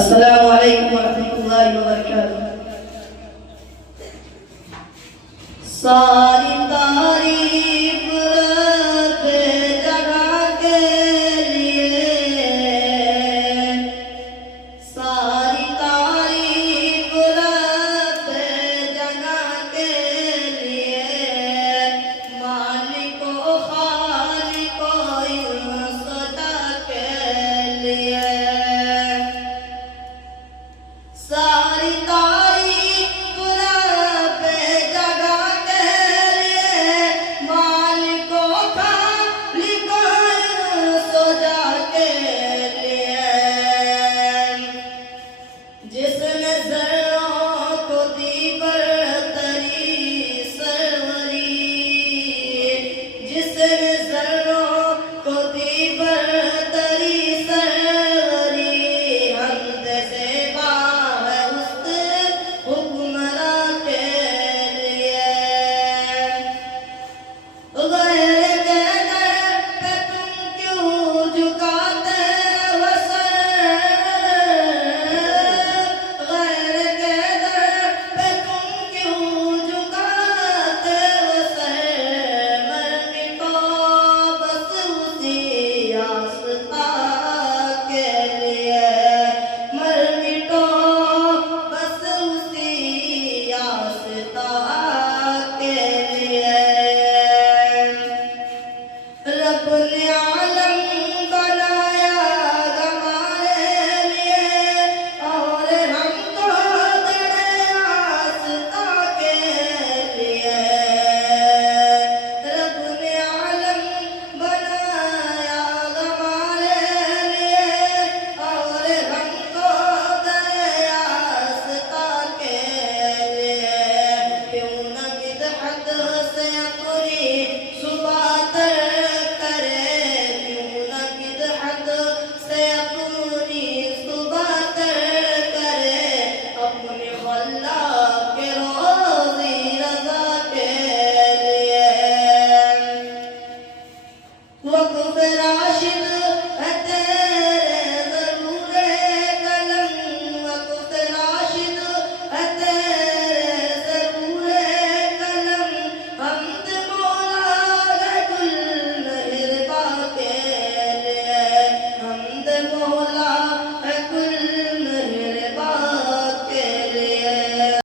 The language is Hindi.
अस्सलामु अलैकुम वरहमतुल्लाहि वबरकातुह। सारी तारीफ रब जगह के लिए, सारी तारीफ रब जगह के लिए, मालिको खालिको इस सदा के लिए। सारी तारीफ रब जगह के लिए, मालिको खालिको इस सदा के लिए। जिसने